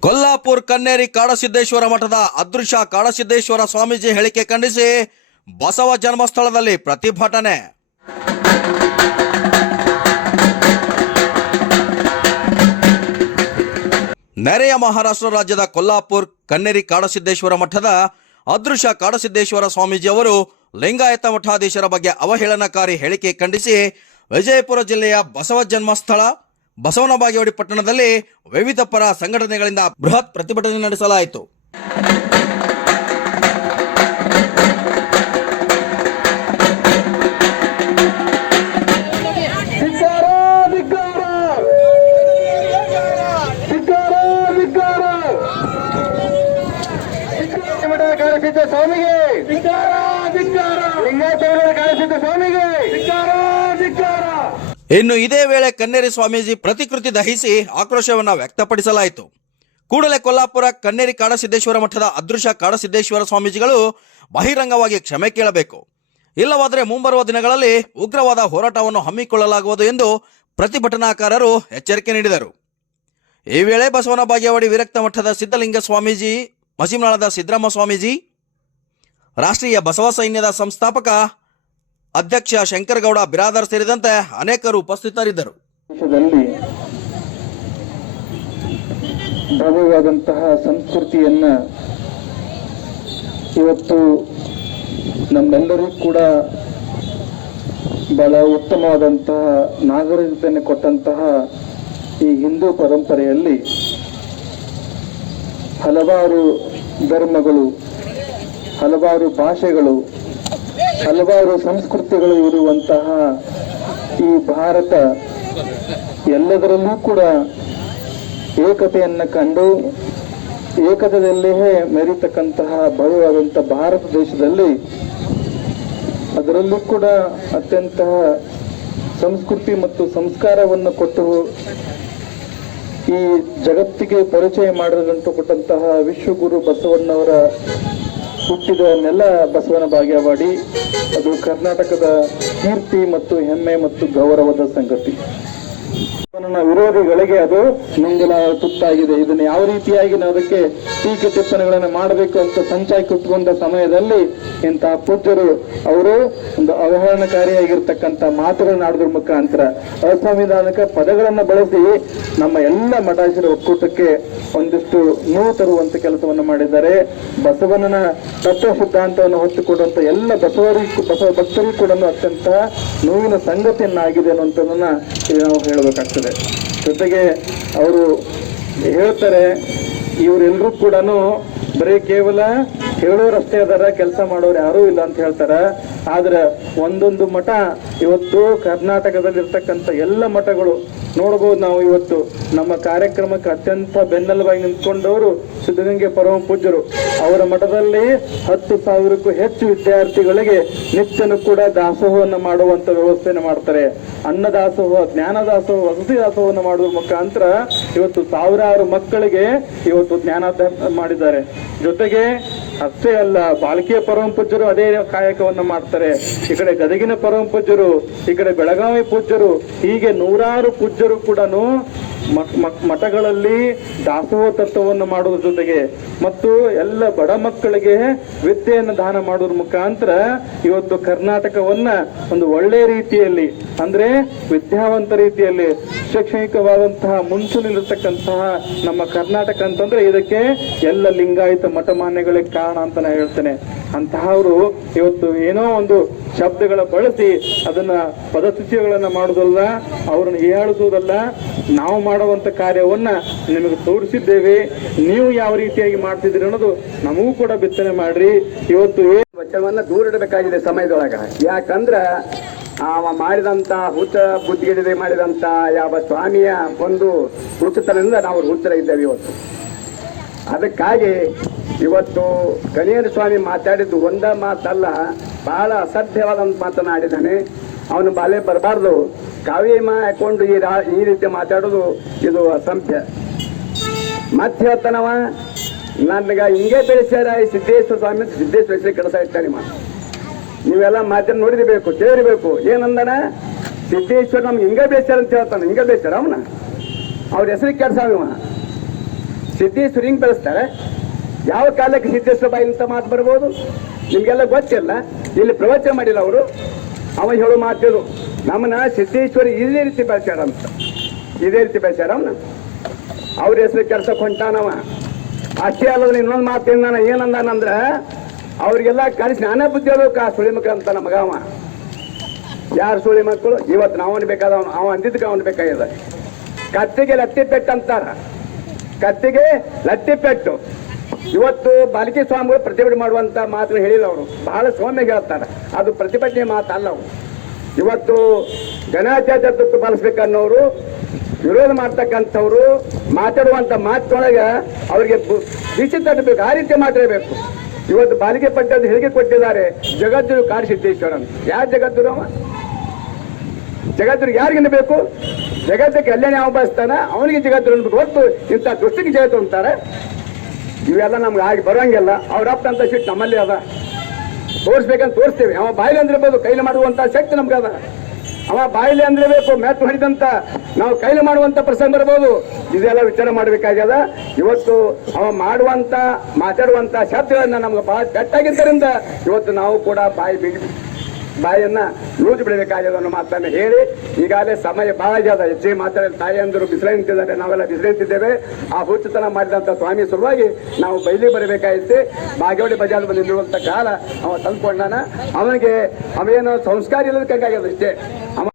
ಕೊಲ್ಲಾಪುರ್ ಕನ್ನೇರಿ ಕಾಡಸಿದ್ದೇಶ್ವರ ಮಠದ ಅದೃಶ್ಯ ಕಾಡಸಿದ್ದೇಶ್ವರ ಸ್ವಾಮೀಜಿ ಹೇಳಿಕೆ ಖಂಡಿಸಿ ಬಸವ ಜನ್ಮಸ್ಥಳದಲ್ಲಿ ಪ್ರತಿಭಟನೆ. ನೆರೆಯ ಮಹಾರಾಷ್ಟ್ರ ರಾಜ್ಯದ ಕೊಲ್ಲಾಪುರ್ ಕನ್ನೇರಿ ಕಾಡಸಿದ್ದೇಶ್ವರ ಮಠದ ಅದೃಶ್ಯ ಕಾಡಸಿದ್ದೇಶ್ವರ ಸ್ವಾಮೀಜಿ ಅವರು ಲಿಂಗಾಯತ ಮಠಾಧೀಶರ ಬಗ್ಗೆ ಅವಹೇಳನಕಾರಿ ಹೇಳಿಕೆ ಖಂಡಿಸಿ ವಿಜಯಪುರ ಜಿಲ್ಲೆಯ ಬಸವ ಜನ್ಮಸ್ಥಳ ಬಸವನ ಬಾಗೇವಾಡಿ ಪಟ್ಟಣದಲ್ಲಿ ವಿವಿಧ ಪರ ಸಂಘಟನೆಗಳಿಂದ ಬೃಹತ್ ಪ್ರತಿಭಟನೆ ನಡೆಸಲಾಯಿತು. ಸ್ವಾಮಿಗೆ ಲಿಂಗಾಚಾರ್ಯರ ಕಾಣಿಸಿದ್ದ ಸ್ವಾಮಿಗೆ. ಇನ್ನು ಇದೇ ವೇಳೆ ಕನ್ನೇರಿ ಸ್ವಾಮೀಜಿ ಪ್ರತಿಕೃತಿ ದಹಿಸಿ ಆಕ್ರೋಶವನ್ನು ವ್ಯಕ್ತಪಡಿಸಲಾಯಿತು. ಕೂಡಲೇ ಕೊಲ್ಲಾಪುರ ಕನ್ನೇರಿ ಕಾಡಸಿದ್ದೇಶ್ವರ ಮಠದ ಅದೃಶ್ಯ ಕಾಡಸಿದ್ದೇಶ್ವರ ಸ್ವಾಮೀಜಿಗಳು ಬಹಿರಂಗವಾಗಿ ಕ್ಷಮೆ ಕೇಳಬೇಕು. ಇಲ್ಲವಾದರೆ ಮುಂಬರುವ ದಿನಗಳಲ್ಲಿ ಉಗ್ರವಾದ ಹೋರಾಟವನ್ನು ಹಮ್ಮಿಕೊಳ್ಳಲಾಗುವುದು ಎಂದು ಪ್ರತಿಭಟನಾಕಾರರು ಎಚ್ಚರಿಕೆ ನೀಡಿದರು. ಈ ವೇಳೆ ಬಸವನ ಬಾಗೇವಾಡಿ ವಿರಕ್ತ ಮಠದ ಸಿದ್ಧಲಿಂಗ ಸ್ವಾಮೀಜಿ ಮಸಿಮಳದ ಸಿದ್ದರಾಮ ಸ್ವಾಮೀಜಿ, ರಾಷ್ಟ್ರೀಯ ಬಸವ ಸೈನ್ಯದ ಸಂಸ್ಥಾಪಕ ಅಧ್ಯಕ್ಷ ಶಂಕರಗೌಡ ಬಿರಾದರ್ ಸೇರಿದಂತೆ ಅನೇಕರು ಉಪಸ್ಥಿತರಿದ್ದರು. ದೇಶದಲ್ಲಿ ಭವ್ಯವಾದಂತಹ ಸಂಸ್ಕೃತಿಯನ್ನ ಇವತ್ತು ನಮ್ಮೆಲ್ಲರೂ ಕೂಡ ಬಹಳ ಉತ್ತಮವಾದಂತಹ ನಾಗರಿಕತೆಯನ್ನು ಕೊಟ್ಟಂತಹ ಈ ಹಿಂದೂ ಪರಂಪರೆಯಲ್ಲಿ ಹಲವಾರು ಧರ್ಮಗಳು, ಹಲವಾರು ಭಾಷೆಗಳು ಹಲವಾರು ಸಂಸ್ಕೃತಿಗಳು ಇರುವಂತಹ ಈ ಭಾರತ ಎಲ್ಲದರಲ್ಲೂ ಕೂಡ ಏಕತೆಯನ್ನು ಕಂಡು ಏಕತೆಯಲ್ಲಿಯೇ ಮೆರಿತಕ್ಕಂತಹ ಭವ್ಯವಾದಂಥ ಭಾರತ ದೇಶದಲ್ಲಿ ಅದರಲ್ಲೂ ಕೂಡ ಅತ್ಯಂತ ಸಂಸ್ಕೃತಿ ಮತ್ತು ಸಂಸ್ಕಾರವನ್ನು ಕೊಟ್ಟು ಈ ಜಗತ್ತಿಗೆ ಪರಿಚಯ ಮಾಡಿದಂತ ಕೊಟ್ಟಂತಹ ವಿಶ್ವಗುರು ಬಸವಣ್ಣವರ ಹುಟ್ಟಿದ ನೆಲ ಬಸವನ ಭಾಗ್ಯವಾಡಿ ಅದು ಕರ್ನಾಟಕದ ಕೀರ್ತಿ ಮತ್ತು ಹೆಮ್ಮೆ ಮತ್ತು ಗೌರವದ ಸಂಗತಿ. ವಿರೋಧಿಗಳಿಗೆ ಅದು ನುಂಗಲ ತುತ್ತಾಗಿದೆ. ಇದನ್ನು ಯಾವ ರೀತಿಯಾಗಿ ನಾವು ಅದಕ್ಕೆ ಟೀಕೆ ಟಿಪ್ಪಣಿಗಳನ್ನು ಮಾಡಬೇಕು ಅಂತ ಸಂಚಾಯ ಕುತ್ಕೊಂಡ ಸಮಯದಲ್ಲಿ ಇಂತಹ ಪೂಜ್ಯರು ಅವರು ಒಂದು ಅವಹರಣಕಾರಿಯಾಗಿರ್ತಕ್ಕಂಥ ಮಾತುಗಳನ್ನ ಆಡೋದ್ರ ಮುಖಾಂತರ ಅಸಂವಿಧಾನಿಕ ಪದಗಳನ್ನು ಬಳಸಿ ನಮ್ಮ ಎಲ್ಲ ಮಠಾಧೀಶರ ಒಕ್ಕೂಟಕ್ಕೆ ಒಂದಿಷ್ಟು ನೋವು ತರುವಂತ ಕೆಲಸವನ್ನು ಮಾಡಿದ್ದಾರೆ. ಬಸವನ ತತ್ವ ಸಿದ್ಧಾಂತವನ್ನು ಹೊತ್ತುಕೊಡುವಂತ ಎಲ್ಲ ಬಸವರಿಗೂ ಬಸವ ಭಕ್ತರಿಗೂ ಕೂಡ ಅತ್ಯಂತ ನೋವಿನ ಸಂಗತಿಯನ್ನಾಗಿದೆ ಅನ್ನುವಂಥದ್ದನ್ನ ಇಲ್ಲಿ ನಾವು ಹೇಳಬೇಕಾಗ್ತದೆ. ಜೊತೆಗೆ ಅವರು ಹೇಳ್ತಾರೆ ಇವರೆಲ್ಲರೂ ಕೂಡ ಬರೀ ಕೇವಲ ಹೇಳೋರಷ್ಟೇ ಅದಾರ, ಕೆಲಸ ಮಾಡೋರು ಯಾರೂ ಇಲ್ಲ ಅಂತ ಹೇಳ್ತಾರ. ಆದ್ರೆ ಒಂದೊಂದು ಮಠ ಇವತ್ತು ಕರ್ನಾಟಕದಲ್ಲಿ ಇರ್ತಕ್ಕಂಥ ಎಲ್ಲ ಮಠಗಳು ನೋಡ್ಬೋದು ನಾವು ಇವತ್ತು ನಮ್ಮ ಕಾರ್ಯಕ್ರಮಕ್ಕೆ ಅತ್ಯಂತ ಬೆನ್ನೆಲುಬಾಗಿ ನಿಂತ್ಕೊಂಡವರು ಸಿದ್ಧಗಂಗೆ ಪರಮ ಪೂಜ್ಯರು. ಅವರ ಮಠದಲ್ಲಿ ಹತ್ತು ಸಾವಿರಕ್ಕೂ ಹೆಚ್ಚು ವಿದ್ಯಾರ್ಥಿಗಳಿಗೆ ನಿತ್ಯನೂ ಕೂಡ ದಾಸೋಹವನ್ನು ಮಾಡುವಂತ ವ್ಯವಸ್ಥೆಯನ್ನು ಮಾಡ್ತಾರೆ. ಅನ್ನದಾಸೋಹ ಜ್ಞಾನ ದಾಸೋಹ ವಸತಿ ದಾಸೋಹವನ್ನು ಮಾಡುವ ಮುಖಾಂತರ ಇವತ್ತು ಸಾವಿರಾರು ಮಕ್ಕಳಿಗೆ ಇವತ್ತು ಜ್ಞಾನ ಮಾಡಿದ್ದಾರೆ. ಜೊತೆಗೆ ಅಷ್ಟೇ ಅಲ್ಲ, ಬಾಲಕಿಯ ಪರಮ ಪೂಜ್ಯರು ಅದೇ ಕಾಯಕವನ್ನು ಮಾಡ್ತಾರೆ. ಈ ಕಡೆ ಗದಗಿನ ಪರಮ ಪೂಜ್ಯರು, ಈ ಕಡೆ ಬೆಳಗಾವಿ ಪೂಜ್ಯರು, ಹೀಗೆ ನೂರಾರು ಪೂಜ್ಯರು ಕೂಡ ಮಠಗಳಲ್ಲಿ ದಾಸೋಹ ತತ್ವವನ್ನು ಮಾಡೋದ್ರ ಜೊತೆಗೆ ಮತ್ತು ಎಲ್ಲ ಬಡ ಮಕ್ಕಳಿಗೆ ವಿದ್ಯೆಯನ್ನು ದಾನ ಮಾಡೋದ್ರ ಮುಖಾಂತರ ಇವತ್ತು ಕರ್ನಾಟಕವನ್ನ ಒಂದು ಒಳ್ಳೆ ರೀತಿಯಲ್ಲಿ, ಅಂದ್ರೆ ವಿದ್ಯಾವಂತ ರೀತಿಯಲ್ಲಿ, ಶೈಕ್ಷಣಿಕವಾದಂತಹ ಮುಂಚೂಣಿಲಿರ್ತಕ್ಕಂತಹ ನಮ್ಮ ಕರ್ನಾಟಕ ಅಂತಂದ್ರೆ ಇದಕ್ಕೆ ಎಲ್ಲ ಲಿಂಗಾಯತ ಮಠಮಾನ್ಯಗಳಿಗೆ ಕಾರಣ ಅಂತ ನಾನು ಹೇಳ್ತೇನೆ. ಅಂತಹವರು ಇವತ್ತು ಏನೋ ಒಂದು ಶಬ್ದಗಳ ಬಳಸಿ ಅದನ್ನ ಪದಸೂಚಿಗಳನ್ನ ಮಾಡುವುದಲ್ಲ, ಅವ್ರನ್ನ ಹೀಯಾಳಿಸುವುದಲ್ಲ ನಾವು ಮಾಡುವಂತ ಕಾರ್ಯವನ್ನ ನಿಮಗೆ ತೋರಿಸಿದ್ದೇವೆ. ನೀವು ಯಾವ ರೀತಿಯಾಗಿ ಮಾಡ್ತಿದ್ದೀರಿ ಅನ್ನೋದು ನಮಗೂ ಕೂಡ ಬಿತ್ತನೆ ಮಾಡ್ರಿ. ಇವತ್ತು ವಚನವನ್ನ ದೂರ ಇಡಬೇಕಾಗಿದೆ ಸಮಯದೊಳಗ. ಯಾಕಂದ್ರ ಅವ ಮಾಡಿದಂತ ಹುಚ್ಚ ಬುದ್ಧಿಗಿಡದೆ ಮಾಡಿದಂತ ಯಾವ ಸ್ವಾಮಿಯ ಒಂದು ಹುಚ್ಚತನದಿಂದ ನಾವು ಹುಚ್ಚರ ಇದ್ದೇವೆ ಇವತ್ತು. ಅದಕ್ಕಾಗಿ ಇವತ್ತು ಗಣೇಶ ಸ್ವಾಮಿ ಮಾತಾಡಿದ್ದು ಒಂದ ಮಾತಲ್ಲ, ಬಹಳ ಅಸಭ್ಯವಾದಂತ ಮಾತನಾಡಿದ್ದಾನೆ ಅವನು ಬಾಲೆ ಬರಬಾರ್ದು. ಕಾವ್ಯಮ ಹಾಕೊಂಡು ಈ ರಾ- ಈ ರೀತಿ ಮಾತಾಡೋದು ಇದು ಅಸಭ್ಯ. ಮತ್ತೆ ಹೇಳ್ತಾನವ ನನಗ ಹಿಂಗೆ ಬೆಳೆಸ್ಯಾರ ಈ ಸಿದ್ದೇಶ್ವರ ಸ್ವಾಮಿ, ಸಿದ್ದೇಶ್ವರ ಹೆಸರು ಕೆಲಸ ಇರ್ತಾನೆ ಮಾ. ನೀವೆಲ್ಲ ಮಾತನ್ನು ನೋಡಿರ್ಬೇಕು, ಕೇಳಿರ್ಬೇಕು. ಏನಂದನ? ಸಿದ್ದೇಶ್ವರ ನಮ್ಗೆ ಹಿಂಗೆ ಬೆಳೆಸ್ಯಾರ ಅಂತ ಹೇಳ್ತಾನೆ, ಹಿಂಗೆ ಬೆಳೆಸ್ಯಾರ ಅವನ? ಅವ್ರ ಹೆಸರಿಗೆ ಅವ ಸಿದ್ದೇಶ್ವರ ಹಿಂಗೆ ಬೆಳೆಸ್ತಾರೆ? ಯಾವ ಕಾಲಕ್ಕೆ ಸಿದ್ದೇಶ್ವರ ಬಾಯಿ ಅಂತ ಮಾತು ಬರ್ಬೋದು? ನಿಮಗೆಲ್ಲ ಗೊತ್ತಿಲ್ಲ. ಇಲ್ಲಿ ಪ್ರವಚನ ಮಾಡಿಲ್ಲ ಅವರು. ಅವ ಹೇಳೋ ಮಾತಿದ್ರು ನಮ್ಮನ್ನ ಸಿದ್ದೇಶ್ವರಿ ಇದೇ ರೀತಿ ಬೆಳೆಸ್ಯಾರಂತ ಇದೇ ರೀತಿ ಬೆಳೆಸ್ಯಾರ ಅವನ ಅವ್ರ ಹೆಸರು ಕೆಲ್ಸಕ್ಕೆ ಹೊಂಟಾನವ ಅಷ್ಟೇ ಅಲ್ಲದ ಇನ್ನೊಂದು ಮಾತು ನಾನು ಏನಂದಾನಂದ್ರ ಅವ್ರಿಗೆಲ್ಲ ಕಲಿಸಿ ನಾನೇ ಬುದ್ಧಿ ಹೇಳ್ಬೇಕು ಆ ಸುಳಿ ಮಕ್ಕಳು ಅಂತ ನಮಗ ಮಗ ಅವ. ಯಾರು ಸುಳಿ ಮಕ್ಕಳು ಇವತ್ತು ನಾವು ಬೇಕಾದ ಅವನು. ಅವ ಅಂದಿದ್ದಕ್ಕೆ ಅವನು ಬೇಕಾಗಿದೆ. ಕತ್ತಿಗೆ ಲತ್ತಿ ಪೆಟ್ಟು ಅಂತಾರ. ಕತ್ತಿಗೆ ಲತ್ತಿ ಪೆಟ್ಟು ಇವತ್ತು ಬಾಲಿಕೆ ಸ್ವಾಮಿಗಳು ಪ್ರತಿಭಟನೆ ಮಾಡುವಂತ ಮಾತನ್ನು ಹೇಳಿಲ್ಲ ಅವರು. ಬಹಳ ಸೌಮ್ಯ ಹೇಳ್ತಾರೆ. ಅದು ಪ್ರತಿಭಟನೆ ಮಾತಲ್ಲ ಅವರು. ಇವತ್ತು ಗಣಾಚಾರ್ಯತ್ವ ಪಾಲಿಸ್ಬೇಕನ್ನೋರು, ವಿರೋಧ ಮಾಡ್ತಕ್ಕಂಥವ್ರು ಮಾತಾಡುವಂತ ಮಾತೊಳಗ ಅವರಿಗೆ ಬಿಸಿ ತಟ್ಟಬೇಕು. ಆ ರೀತಿ ಮಾತಾಡಬೇಕು. ಇವತ್ತು ಬಾಲಿಕೆ ಪಟ್ಟದ ಹೇಳಿಕೆ ಕೊಟ್ಟಿದ್ದಾರೆ? ಜಗದ್ದು ಕಾಡಿಸಿದ್ದೇಶ್ವರ ಅಂತ ಯಾರು ಜಗದ್ಗುರು ಅವ? ಜಗತ್ತಿಗೆ ಯಾರಿಗಿನ್ನ ಬೇಕು? ಜಗತ್ತಕ್ಕೆ ಕಲ್ಯಾಣ ಯಾವ ಬಯಸ್ತಾನ ಅವನಿಗೆ ಜಗತ್ತು ಅನ್ಬೇಕು ಹೊತ್ತು ಇಂಥ ದೃಷ್ಟಿಗೆ ಜಗತ್ತು ಅಂತಾರೆ. ಇವೆಲ್ಲ ನಮ್ಗೆ ಆಗಿ ಬರೋಂಗಿಲ್ಲ. ಅವ್ರ ಅಪ್ಪ ಅಂತ ಸಿಟ್ಟು ನಮ್ಮಲ್ಲಿ ಅದ. ತೋರಿಸ್ಬೇಕಂತ ತೋರಿಸ್ತೇವೆ. ಅವ ಬಾಯಿಲೆ ಅಂದಿರ್ಬೋದು, ಕೈಲಿ ಮಾಡುವಂತ ಶಕ್ತಿ ನಮ್ಗೆ ಅದ. ಅವ ಬಾಯಿಲೆ ಅಂದಿರಬೇಕು ಮೆತ್ತು ಹೊಡಿದಂತ ನಾವು ಕೈಲಿ ಮಾಡುವಂತ ಪ್ರಸಂಗ ಬರ್ಬೋದು ಇದೆಲ್ಲ ವಿಚಾರ ಮಾಡ್ಬೇಕಾಗ್ಯದ. ಇವತ್ತು ಅವ ಮಾಡುವಂತ, ಮಾತಾಡುವಂತ ಶಬ್ದಗಳನ್ನ ನಮ್ಗೆ ಬಹಳ ಕೆಟ್ಟಾಗಿದ್ದರಿಂದ ಇವತ್ತು ನಾವು ಕೂಡ ಬಾಯಿ ಬಿಗಿ ಬಾಯನ್ನ ಲೂಜು ಬಿಡಬೇಕಾಗ್ಯದ ಅನ್ನೋ ಮಾತನ್ನ ಹೇಳಿ, ಈಗಾಗಲೇ ಸಮಯ ಬಹಳ ಜಾದ ಹೆಚ್ಚಿಗೆ ಮಾತಾಡಲು ತಾಯಿಯಂದರು ಬಿಸಿಲು ನಿಂತಿದ್ದಾರೆ, ನಾವೆಲ್ಲ ಬಿಸಿಲು ನಿಂತಿದ್ದೇವೆ. ಆ ಹುಚ್ಚುತನ ಮಾಡಿದಂಥ ಸ್ವಾಮಿ ಸಲುವಾಗಿ ನಾವು ಬೈಲಿ ಬರಬೇಕಾಗಿತ್ತು. ಬಾಗೇವಾಡಿ ಬಜಾರ್ ಬಂದಿರುವಂತ ಕಾಲ ಅವ ತಂದುಕೊಂಡಾನ ಅವನಿಗೆ, ಅವೇನೋ ಸಂಸ್ಕಾರ ಇಲ್ಲದ ಇಷ್ಟೇ. ಅವ